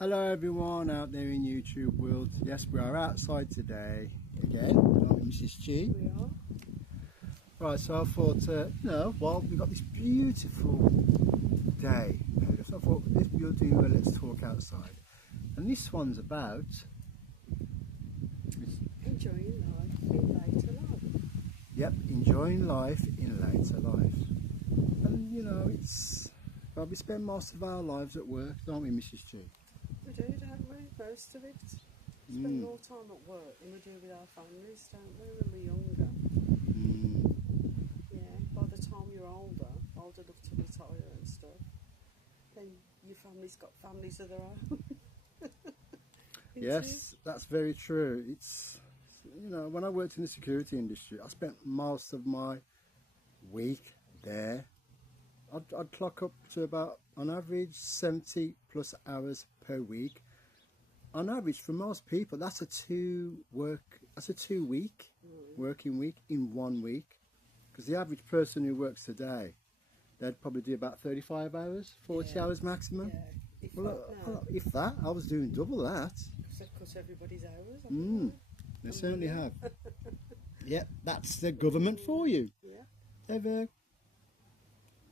Hello everyone out there in YouTube world. Yes, we are outside today again. I'm Mrs. G. We are. Right, so I thought, well, we've got this beautiful day. So I thought we'll do a Let's Talk Outside. And this one's about Enjoying life in later life. Yep, enjoying life in later life. And you know, well, we spend most of our lives at work, don't we, Mrs. G? We do, don't we? Most of it. Spend more time at work than we do with our families, don't we, when we're younger? Yeah, by the time you're old enough to retire and stuff, then your family's got families of their own. Yes, that's very true. It's, you know, when I worked in the security industry, I spent most of my week there. I'd clock up to about, on average, 70 plus hours per week. On average, for most people, that's a two week working week in 1 week. Because the average person who works today, they'd probably do about 35 hours, 40 hours maximum. Yeah, If that, I was doing double that. Because they've cut everybody's hours. They certainly have. Yeah, that's the government for you. Yeah. They've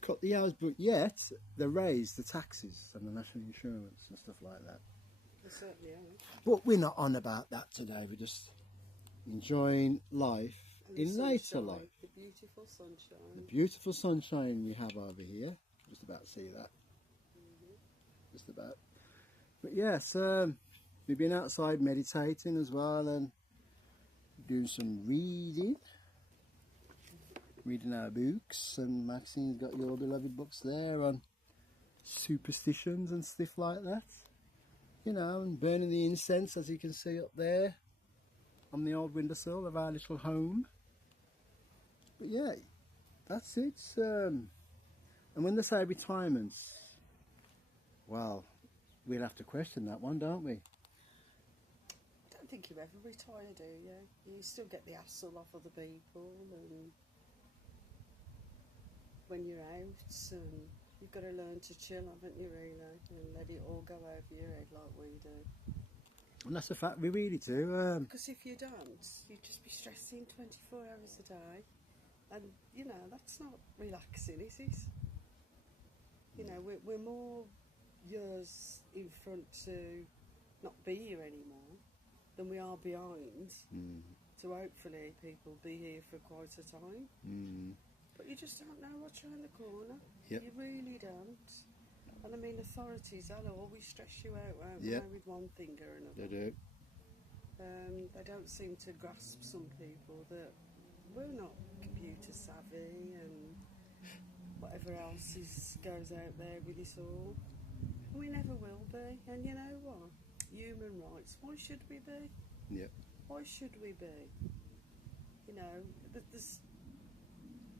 cut the hours, but yet they raise the taxes and the national insurance and stuff like that. They certainly are. But we're not on about that today. We're just enjoying life in later life. The beautiful sunshine. The beautiful sunshine we have over here. Just about to see that. Just about. But yes, we've been outside meditating as well and doing some reading our books, and Maxine's got your beloved books there on superstitions and stuff like that, you know, and burning the incense, as you can see up there on the old windowsill of our little home. But yeah, that's it. And when they say retirements, well, we'll have to question that one, don't we? I don't think you ever retire, do you? You still get the hassle off other people, and when you're out, and you've got to learn to chill, haven't you, really, and let it all go over your head like we do. And that's a fact, we really do. Because if you don't, you'd just be stressing 24 hours a day, and you know, that's not relaxing, is it? You know, we're more years in front to not be here anymore than we are behind. So hopefully people be here for quite a time. But you just don't know what's around the corner. Yep. You really don't. And I mean, authorities, they'll always stress you out, won't Yep. they, with one thing or another. They do. They don't seem to grasp, some people, that we're not computer savvy and whatever else goes out there with us all. We never will be. And you know what? Human rights, why should we be? Yep. Why should we be? You know, there's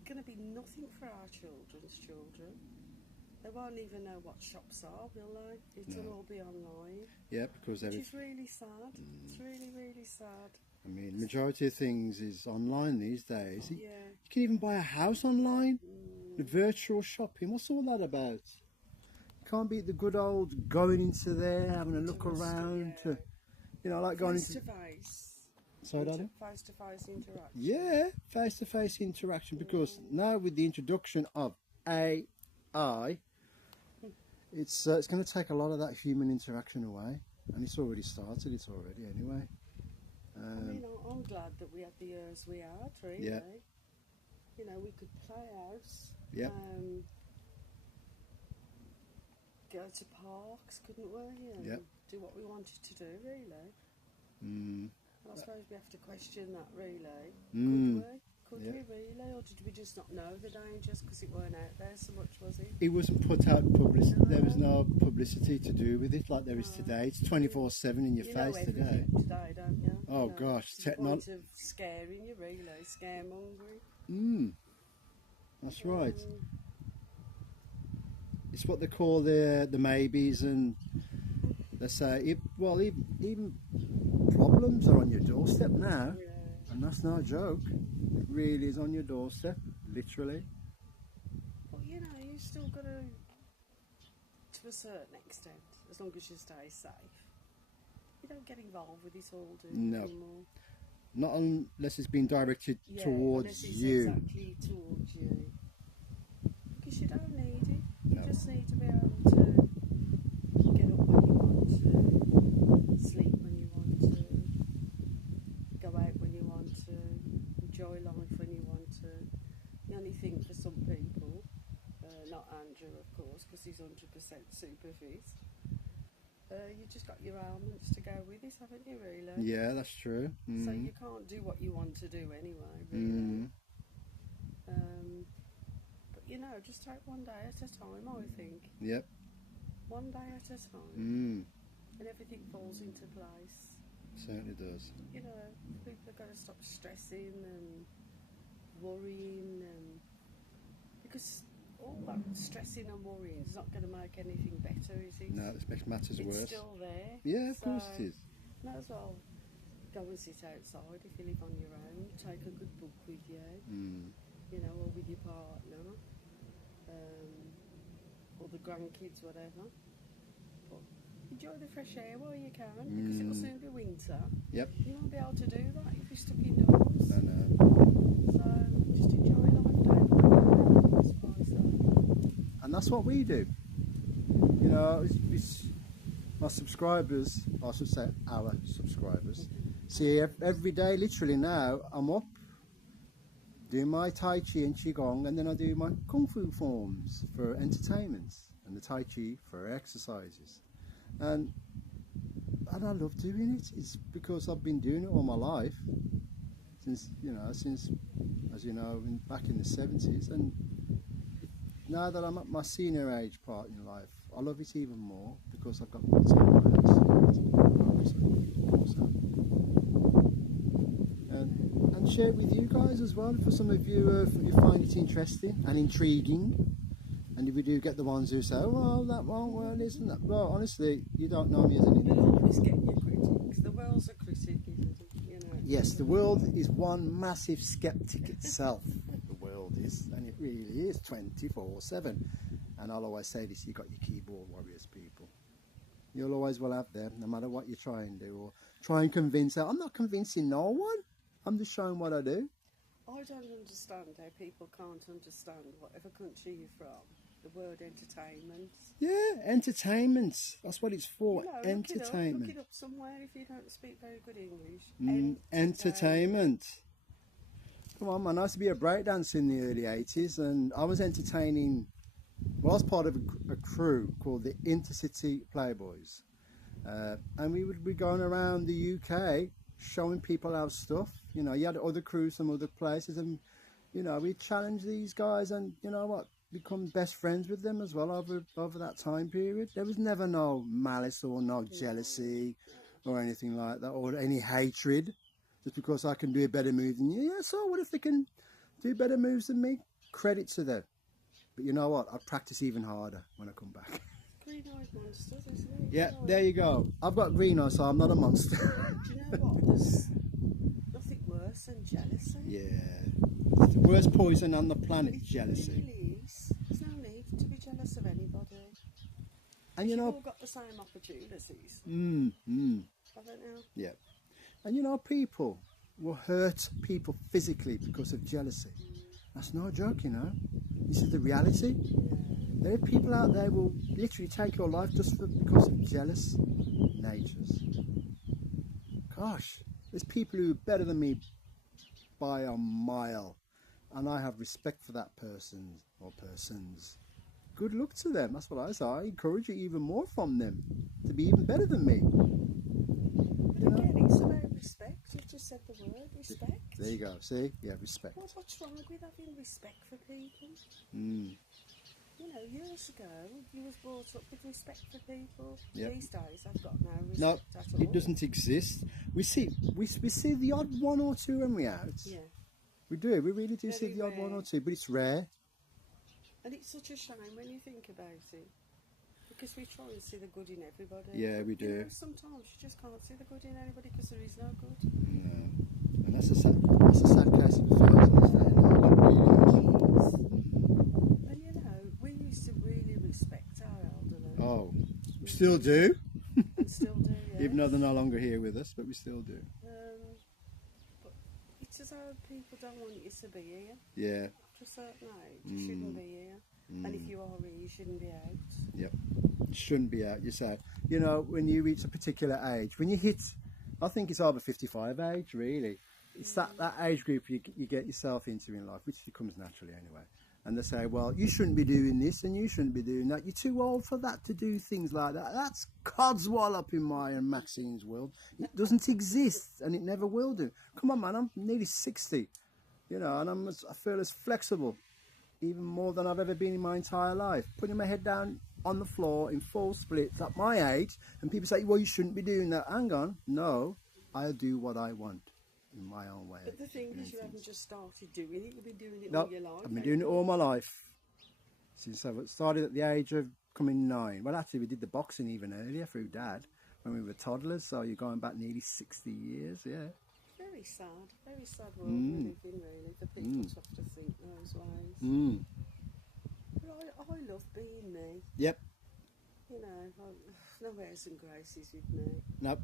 going to be nothing for our children's children. They won't even know what shops are, will they? It'll all be online. Yeah, because which is really sad. It's really, really sad. I mean, the majority of things is online these days. Yeah. You can even buy a house online. The virtual shopping, what's all that about? You can't beat the good old going into there, having a look around, to, you know, like going into face-to-face. Sorry, darling? Face-to-face interaction. Yeah, face-to-face interaction, because now with the introduction of AI, it's going to take a lot of that human interaction away, and it's already started. It's already anyway. I mean, I'm glad that we had the years we had, really. Yeah. You know, we could play house. Yep. Go to parks, couldn't we? And Yep. do what we wanted to do, really. And I suppose we have to question that, really. Could we? Could we really? Or did we just not know the dangers because it weren't out there so much, was it? It wasn't put out publicity. There was no publicity to do with it like there is today. It's 24/7 in your face today. Today, don't you? Oh you know, gosh, technology. Of scaring you, really, scaremongering. That's right. It's what they call the maybes, and they say, even problems are on your doorstep now. Yeah. And that's no joke. It really is on your doorstep, literally. But you know, you still got to to a certain extent, as long as you stay safe. You don't get involved with this all, do you, No. anymore? Not unless it's been directed Yeah, towards unless it's you. exactly towards you. Because you don't need it. You No. just need to be able to get up when you want to, sleep when you want to, go out when you want to, enjoy life when you want to. The only thing for some people, not Andrew of course, because he's 100% super fit, you just got your ailments to go with it, haven't you, really? Yeah, that's true. So you can't do what you want to do anyway, really. But you know, just take one day at a time, I think. Yep. One day at a time, and everything falls into place. Certainly does. You know, people have got to stop stressing and worrying, and because all that stressing and worrying is not going to make anything better, is it? No, it makes matters It's worse. still there. Yeah, of course it is. Might as well go and sit outside if you live on your own. Take a good book with you, you know, or with your partner, or the grandkids, whatever. But enjoy the fresh air while you can, because it'll soon be winter. Yep. You won't be able to do that if you're stuck indoors. I know. So just enjoy life, don't you? So. And that's what we do. You know, my subscribers, I should say our subscribers, see every day, literally now, I'm up doing my Tai Chi and Qigong, and then I do my Kung Fu forms for entertainment and the Tai Chi for exercises. And I love doing it. It's because I've been doing it all my life, since, as you know, back in the 70s. And now that I'm at my senior age part in life, I love it even more because I've got more time on my hands to focus on also. And share it with you guys as well, for some of you if you find it interesting and intriguing. And if we do get the ones who say, oh, well, that won't work, isn't that? Well, honestly, you don't know me as an You'll individual. always get your critics. The world's a critic, isn't it? You know. Yes, the world is one massive skeptic itself. The world is, and it really is 24/7. And I'll always say this: you got your keyboard warriors, people. You'll always will have them, no matter what you try and do or try and convince. I'm not convincing no one. I'm just showing what I do. I don't understand how people can't understand whatever country you're from. The word entertainment. Yeah, entertainment. That's what it's for. You know, Entertainment. Look it up somewhere if you don't speak very good English. Entertainment. Come on, man. I used to be a breakdancer in the early 80s, and I was entertaining. Well, I was part of a crew called the Intercity Playboys, and we would be going around the UK showing people our stuff. You know, you had other crews from other places, and you know, we challenged these guys, and you know what, become best friends with them as well over that time period. There was never no malice or no jealousy or anything like that, or any hatred just because I can do a better move than you. Yeah, so what if they can do better moves than me? Credit to them. But you know what? I'll practice even harder when I come back. Green-eyed monsters, isn't it? Yeah, there you go. I've got green eyes, so I'm not a monster. Do you know what? There's nothing worse than jealousy. Yeah. It's the worst poison on the planet, It jealousy. really is. There's no need to be jealous of anybody. And you You've know, all got the same opportunities, mm. haven't you? Yeah. And you know, people will hurt people physically because of jealousy. That's no joke, you know. This is the reality. There are people out there who will literally take your life just because of jealous natures. Gosh, there's people who are better than me by a mile, and I have respect for that person or persons. Good luck to them. That's what I say. I encourage it even more from them to be even better than me. But again, it's about respect. You've just said the word, respect. There you go. See? Yeah, respect. What's wrong with having respect for people? You know, years ago, you was brought up with respect for people. Yep. These days, I've got no respect No, at all. it doesn't exist. We see the odd one or two when we're out. Yeah. We do. We really do see Very the odd one rare. or two, but it's rare. And it's such a shame when you think about it. Because we try and see the good in everybody. Yeah, we You do. know, sometimes you just can't see the good in anybody because there is no good. No. And that's a sad case of affairs in this day and age. It really is. And you know, we used to really respect our elderly. Oh, We still do, and still do, yeah. even though they're no longer here with us, but we still do. But it's as though people don't want you to be here. Yeah. After a certain age, you shouldn't be here. And if you are here, you shouldn't be out. Yep. Shouldn't be out. You say, you know, when you reach a particular age, when you hit, I think it's over 55 age, really. It's that age group you get yourself into in life, which comes naturally anyway. And they say, well, you shouldn't be doing this and you shouldn't be doing that. You're too old for that to do things like that. That's codswallop in my and Maxine's world. It doesn't exist and it never will do. Come on, man, I'm nearly 60, you know, and I feel as flexible, even more than I've ever been in my entire life. Putting my head down on the floor in full splits at my age, and people say, well, you shouldn't be doing that. Hang on, no, I'll do what I want in my own way. But the thing is, you haven't just started doing it, you've been doing it No, all your life. I've been doing it all my life. Since I started at the age of coming 9. Well, actually, we did the boxing even earlier through Dad when we were toddlers, so you're going back nearly 60 years, yeah. Very sad world we live in, really, for people to have to think those ways. But I love being me. Yep. You know, no airs and graces with me. Nope.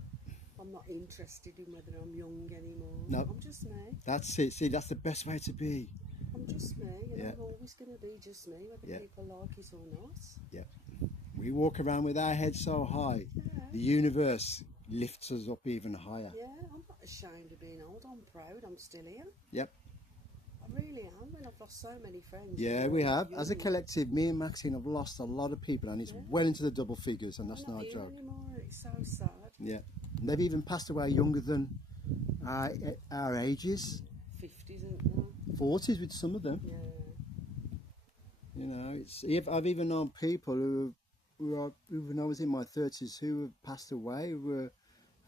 I'm not interested in whether I'm young anymore. Nope. I'm just me. That's it. See, that's the best way to be. I'm just me, and Yeah. I'm always going to be just me, whether Yeah. people like it or not. Yep. We walk around with our heads so high, Yeah. the universe lifts us up even higher. Yeah, I'm not ashamed of being old. I'm proud. I'm still here. Yep. I really am. And I've lost so many friends. Yeah, we have. As a collective, me and Maxine have lost a lot of people, and it's well into the double figures, and that's I'm not not a here joke. anymore. It's so sad. Yeah. And they've even passed away younger than our ages. 50s, isn't there? 40s with some of them. Yeah. You know, I've even known people who when I was in my 30s who have passed away, who were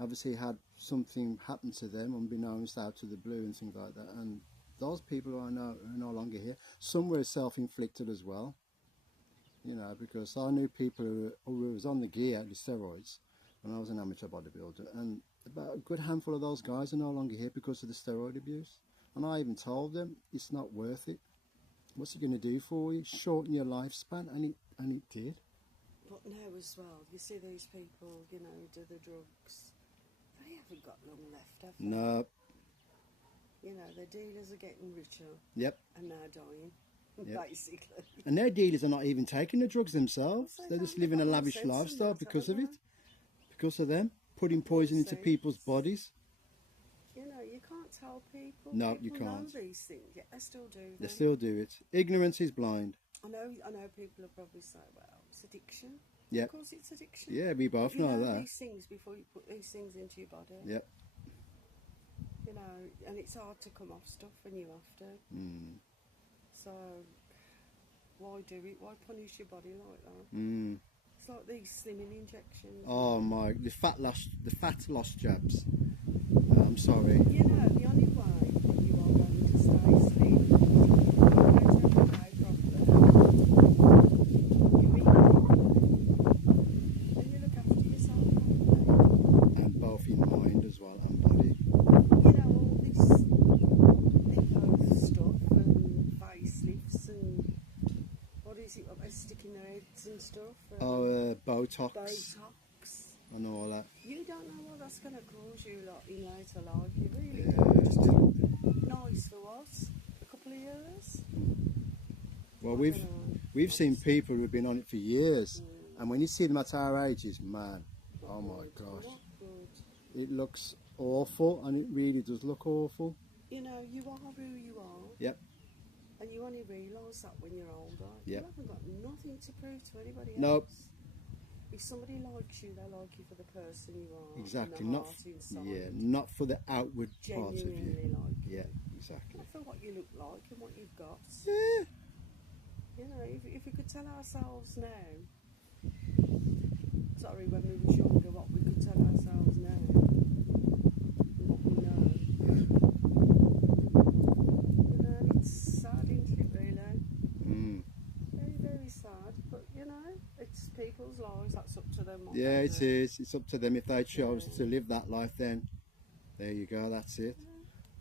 obviously had something happen to them unbeknownst out of the blue and things like that. And those people are no longer here. Some were self-inflicted as well. You know, because I knew people who was on the gear, the steroids, when I was an amateur bodybuilder, and about a good handful of those guys are no longer here because of the steroid abuse. And I even told them it's not worth it. What's it going to do for you? Shorten your lifespan, and it did. But now as well, you see these people, you know, who do the drugs. They haven't got long left, have they? No. You know, the dealers are getting richer. Yep. And they're dying, Yep. basically. And their dealers are not even taking the drugs themselves. They They're just don't. living a They've got no lavish sense in lifestyle that, because have of it. they? Because of them putting poison into sense. people's bodies. You know, you can't tell people. No, People you can't. know these things, yet they still do They them. still do it. Ignorance is blind. I know people will probably say, well, it's addiction. Yep. Of course it's addiction. Yeah, we both But you know that. these things before you put these things into your body. Yep. You know, and it's hard to come off stuff when you have to. Mm. So, why do it? Why punish your body like that? Mm. It's like these slimming injections. Oh my! The fat loss jabs. I'm sorry. You know, the only way that you are going to stay slim is if you don't properly. You eat and you look after yourself properly. And both in mind as well and body. You know, all this eco stuff and facelifts and what is it, what they stick in their heads and stuff. Botox. Botox. And all that. You don't know what that's going to cause you lot in later life. You really Yeah. don't. Just nice for what? A couple of years? Well, I we've don't know. we've seen people who've been on it for years, and when you see them at our ages, man, oh my gosh, Not good. it looks awful, and it really does look awful. You know, you are who you are. Yep. And you only realise that when you're older. Yep. You haven't got nothing to prove to anybody else. Nope. If somebody likes you, they like you for the person you are. Exactly. And the Not heart inside. yeah, not for the outward part of Genuinely you. like you. Yeah, exactly. Not for what you look like and what you've got. Yeah. You know, if we could tell ourselves now, sorry, when we was younger, what we could tell ourselves now, and what we know. You know, it's sad, isn't it, really? Mm. Very, very sad. But, you know, it's people's lives, that's up to them. what Yeah, they it do. is. It's up to them if they chose to live that life. Then there you go. That's it.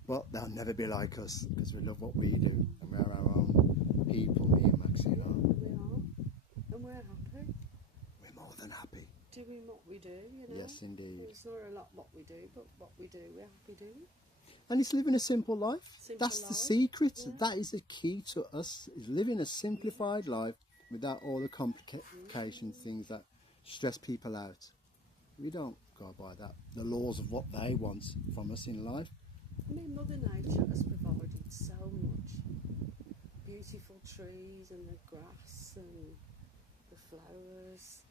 But they'll never be like us because we love what we do and we're our own people. Me and Maxine are. We are. And we're happy. We're more than happy. doing what we do, you know. Yes, indeed. It's not a lot what we do, but what we do, we're happy doing. And it's living a simple life. Simple That's the life, secret. yeah. That is the key to us, is living a simplified life without all the complications, things that stress people out. We don't go by that. The laws of what they want from us in life. I mean, Mother Nature has provided so much. Beautiful trees and the grass and the flowers.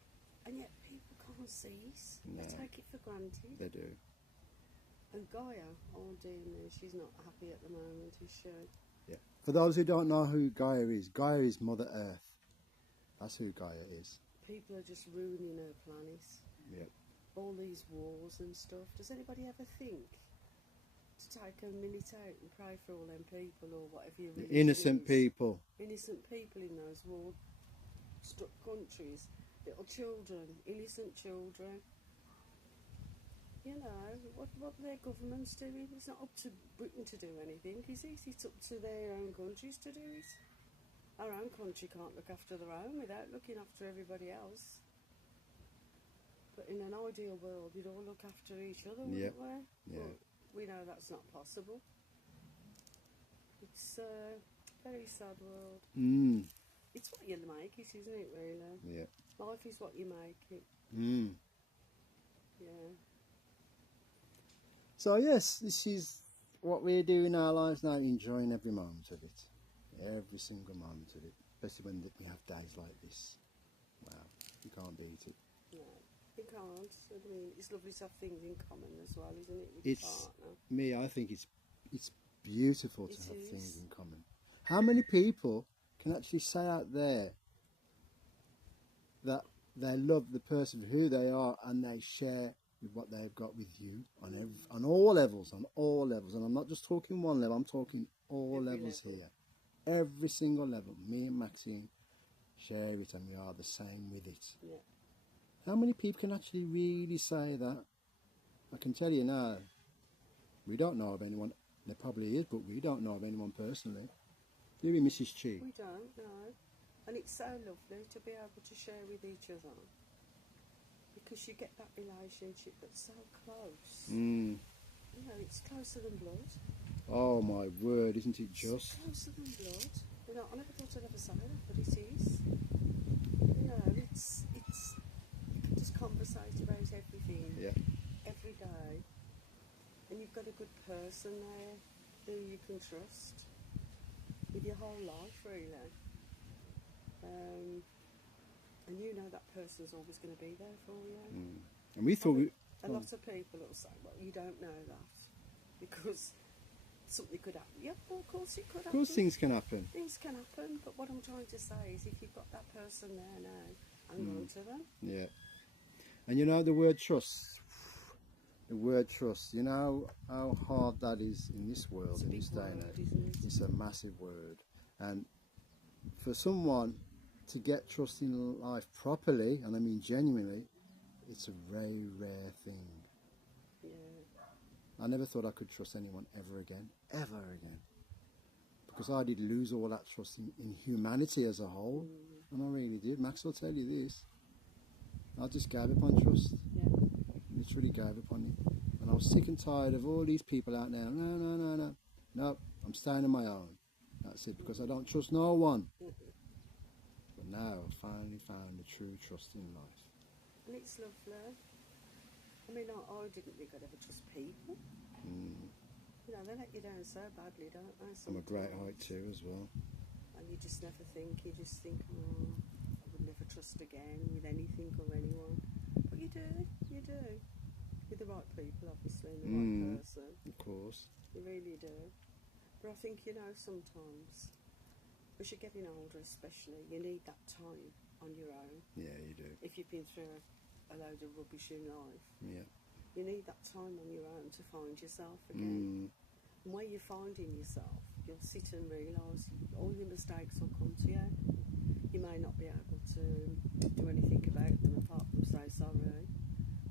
And yet people can't seize. No. They take it for granted. They do. And Gaia, oh dear me, she's not happy at the moment, is she? Yeah. For those who don't know who Gaia is Mother Earth. That's who Gaia is. People are just ruining her planet. Yep. All these wars and stuff. Does anybody ever think to take a minute out and pray for all them people or whatever your The religion innocent is? people. Innocent people in those war-struck countries. Little children, innocent children. You know, what their government's doing. It's not up to Britain to do anything, is it? It's up to their own countries to do it. Our own country can't look after their own without looking after everybody else. But in an ideal world, we'd all look after each other, wouldn't we? Yeah. But we know that's not possible. It's a very sad world. Mm. It's what you make it, isn't it, really? Yeah. Life is what you make it. Mm. Yeah. So yes, this is what we do in our lives now, enjoying every moment of it. Every single moment of it. Especially when we have days like this. Wow, you can't beat it. No, you can't. I mean, it's lovely to have things in common as well, isn't it, with your It's partner? me, I think it's beautiful to It have is. things in common. How many people can actually say out there that they love the person for who they are and they share with what they've got with you on all levels, and I'm not just talking one level, I'm talking all Every levels level. here. Every single level. Me and Maxine share it and we are the same with it. Yeah. How many people can actually really say that? I can tell you now, we don't know of anyone. There probably is, but we don't know of anyone personally. You and Mrs. Chi. We don't, no. And it's so lovely to be able to share with each other. Because you get that relationship that's so close. Mm. You know, it's closer than blood. Oh my word, isn't it It's just? closer than blood. You know, I never thought I'd ever say that, but it is. You know, it's you can just conversate about everything Yeah. every day. And you've got a good person there who you can trust with your whole life, really. And you know that person's always going to be there for you. Mm. And we thought A lot of people will say, well, you don't know that because something could happen. Yeah, well, of course it could of happen. course things can happen. Things can happen, but what I'm trying to say is if you've got that person there now, hang on to them. Yeah. And you know the word trust. The word trust. You know how hard that is in this world, It's a in big this day and word, age. isn't it? It's a massive word. And for someone to get trust in life properly, and I mean genuinely, it's a very rare thing. Yeah. I never thought I could trust anyone ever again. Ever again. Because I did lose all that trust in humanity as a whole. And I really did. Max will tell you this. I just gave up on trust. Yeah. Literally gave up on it. And I was sick and tired of all these people out there. No. No, I'm staying on my own. That's it. Because I don't trust no one. But now I finally found the true trust in life. And it's lovely. I mean, I didn't think I'd ever trust people. Mm. You know, they let you down so badly, don't they? I'm a great height sometimes? too as well. And you just never think, oh, I would never trust again with anything or anyone. But you do. With the right people, obviously, and the right person. Of course. You really do. But I think, you know, sometimes, as you're getting older especially, you need that time on your own. Yeah, you do. If you've been through a load of rubbish in life, Yeah. you need that time on your own to find yourself again. And where you're finding yourself, you'll sit and realise all your mistakes will come to you. You may not be able to do anything about them apart from say sorry.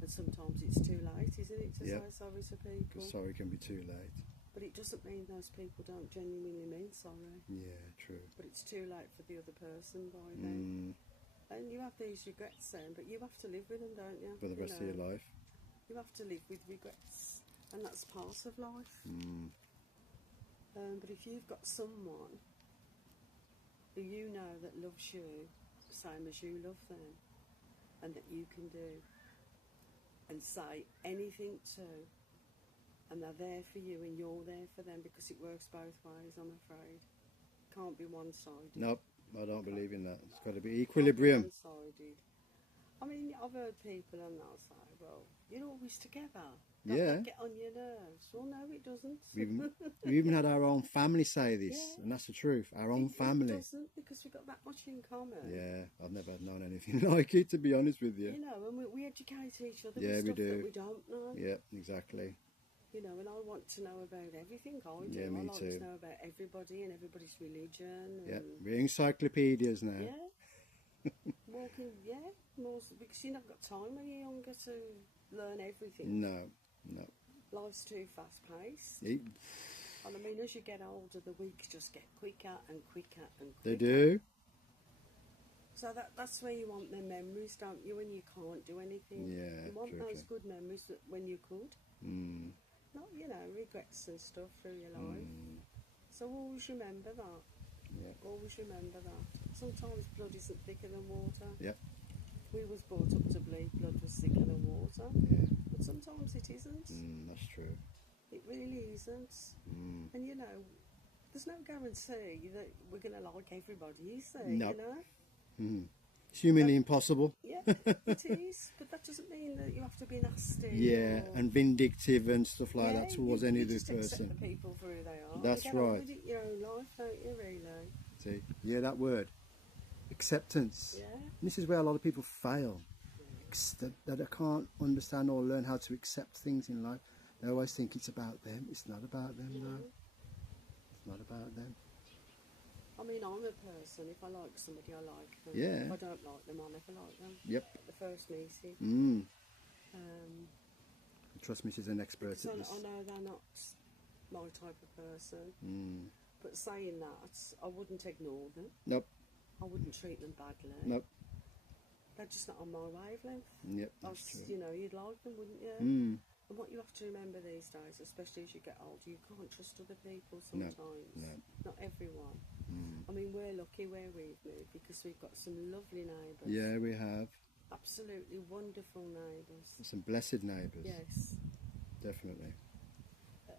And sometimes it's too late, isn't it, to Yep. say sorry to people? Because sorry can be too late. But it doesn't mean those people don't genuinely mean sorry. Yeah, true. But it's too late for the other person by then. And you have these regrets then, but you have to live with them, don't you? For the rest of your life. You have to live with regrets, and that's part of life. But if you've got someone who you know that loves you, same as you love them, and that you can do and say anything to, and they're there for you and you're there for them, because it works both ways, I'm afraid. Can't be one-sided. Nope, I don't believe in that. It's got to be equilibrium. One-sided. I mean, I've heard people and they'll say, well, you're always together. Yeah. That get on your nerves. Well, no, it doesn't. We even had our own family say this, Yeah. and that's the truth. Our own It family. doesn't, because we've got that much in common. Yeah, I've never known anything like it, to be honest with you. You know, and we educate each other Yeah, with we stuff do. that we don't know. Yeah, exactly. You know, and I want to know about everything. I do. Yeah, me I like too. to know about everybody and everybody's religion. Yeah, And, we're encyclopedias now. yeah. Walking, yeah. More, because you haven't got time when you're younger to learn everything. No. Life's too fast paced. It- And I mean, as you get older, the weeks just get quicker and quicker and quicker. They do. So that's where you want their memories, don't you, when you can't do anything? Yeah, You want true, those good memories that when you could. Mm. Not, you know, regrets and stuff through your life. So always remember that. Yeah. Always remember that. Sometimes blood isn't thicker than water. Yep. We was brought up to believe blood was thicker than water. Yeah. But sometimes it isn't. That's true. It really isn't. And you know, there's no guarantee that we're going to like everybody, is there? No. You know? It's humanly impossible. Yeah, it is. But that doesn't mean that you have to be nasty. Yeah, or, and vindictive and stuff like that towards any you other just accept person. the people for who they are. That's and get on right. with it, your own life, don't you, really? See, yeah, that word, acceptance. Yeah. This is where a lot of people fail. That they can't understand or learn how to accept things in life. They always think it's about them. It's not about them, no. It's not about them. I mean, I'm a person. If I like somebody, I like them. Yeah. If I don't like them, I'll never like them. Yep. At the first meeting. Trust me, she's an expert So at this. I know they're not my type of person. But saying that, I wouldn't ignore them. Nope. I wouldn't treat them badly. Nope. They're just not on my wavelength. Yep, that's true. You know, you'd like them, wouldn't you? And what you have to remember these days, especially as you get older, you can't trust other people sometimes. No. Not everyone. I mean, we're lucky where we've moved because we've got some lovely neighbours. Yeah, we have. Absolutely wonderful neighbours. Some blessed neighbours. Yes. Definitely.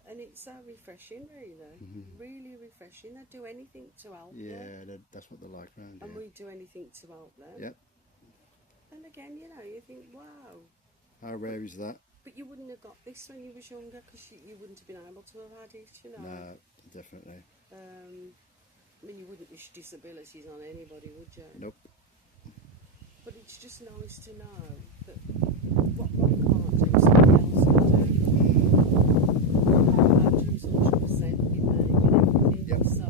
And it's so refreshing, really. Really refreshing. They do anything to help you. Yeah, that's what they're like around And here. we do anything to help them. Yep. And again, you know, you think, wow. How rare is that? But you wouldn't have got this when you was younger because you wouldn't have been able to have had it, you know. No, definitely. I mean, you wouldn't wish disabilities on anybody, would you? Nope. But it's just nice to know that what one can't do, somebody else can do. Andrew's 100% with me with everything. Yep. So,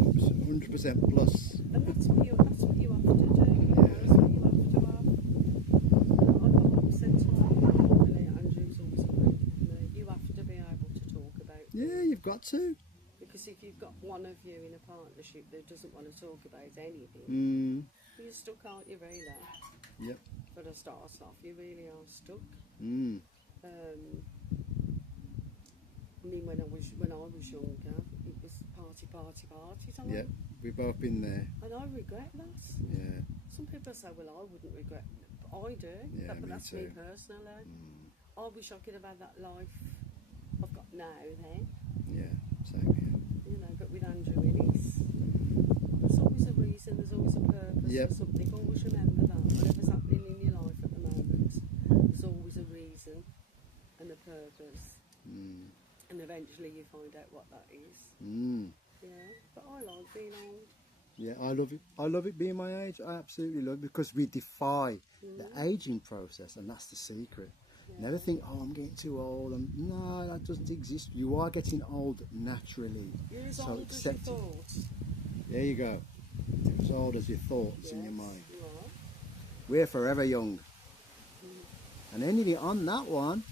Oh, she's 100% plus. and that's what you have to do. You know, that's what you have to have. I've always said to my family, Andrew's always agreed with me. You have to be able to talk about Yeah, you've got to. because if you've got one of you in a partnership that doesn't want to talk about anything, you're stuck, aren't you, really? Yep. For the start off, you really are stuck. I mean, when I was younger, it was party, time. Yep. We've both been there. And I regret that. Yeah. Some people say, well, I wouldn't regret it. I do. Yeah, but me that's too. me personally. I wish I could have had that life I've got now then. Yeah. Same here. You know, but with Andrew Willis, there's always a reason, there's always a purpose Yep. for something. Always remember that. Whatever's happening in your life at the moment, there's always a reason and a purpose. And eventually you find out what that is. Yeah, but I like being old. Yeah, I love it. I love it being my age. I absolutely love it because we defy the aging process, and that's the secret. Never think, oh, I'm getting too old. No, that doesn't exist. You are getting old naturally. You're as So old as you accept it. thought. There you go. You're as old as your thoughts in your Yes, mind. you are. We're forever young. And anything on that one,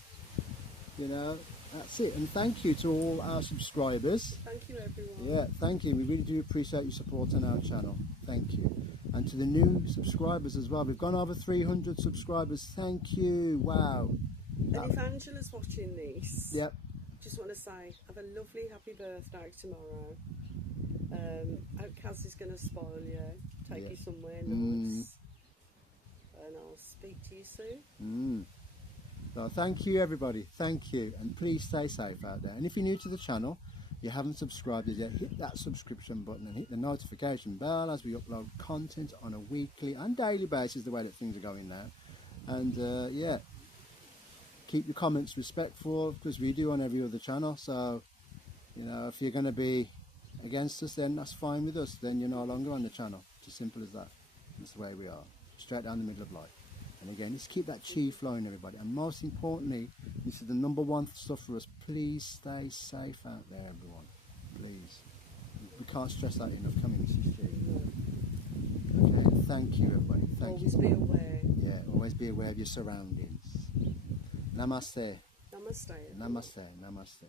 you know, That's it. And thank you to all our subscribers. Thank you, everyone. Yeah, thank you. We really do appreciate your support on our channel. Thank you. And to the new subscribers as well. We've gone over 300 subscribers. Thank you. Wow. And if Angela's watching this, Yep. just want to say, have a lovely, happy birthday tomorrow. Hope Kaz is going to spoil you, take you somewhere nice, and I'll speak to you soon. So thank you, everybody. Thank you. And please stay safe out there. And if you're new to the channel, you haven't subscribed as yet, hit that subscription button and hit the notification bell as we upload content on a weekly and daily basis, the way that things are going now. And yeah, keep your comments respectful, because we do on every other channel. So, you know, if you're going to be against us, then that's fine with us. Then you're no longer on the channel. It's as simple as that. That's the way we are. Straight down the middle of life. And again, let's keep that chi flowing, everybody. And most importantly, this is the #1 stuff for us. Please stay safe out there, everyone. Please. We can't stress that enough, can we, Mrs. G? Okay, thank you, everybody. Thank Always you. be aware. Yeah, always be aware of your surroundings. Namaste. Namaste. Namaste. Namaste.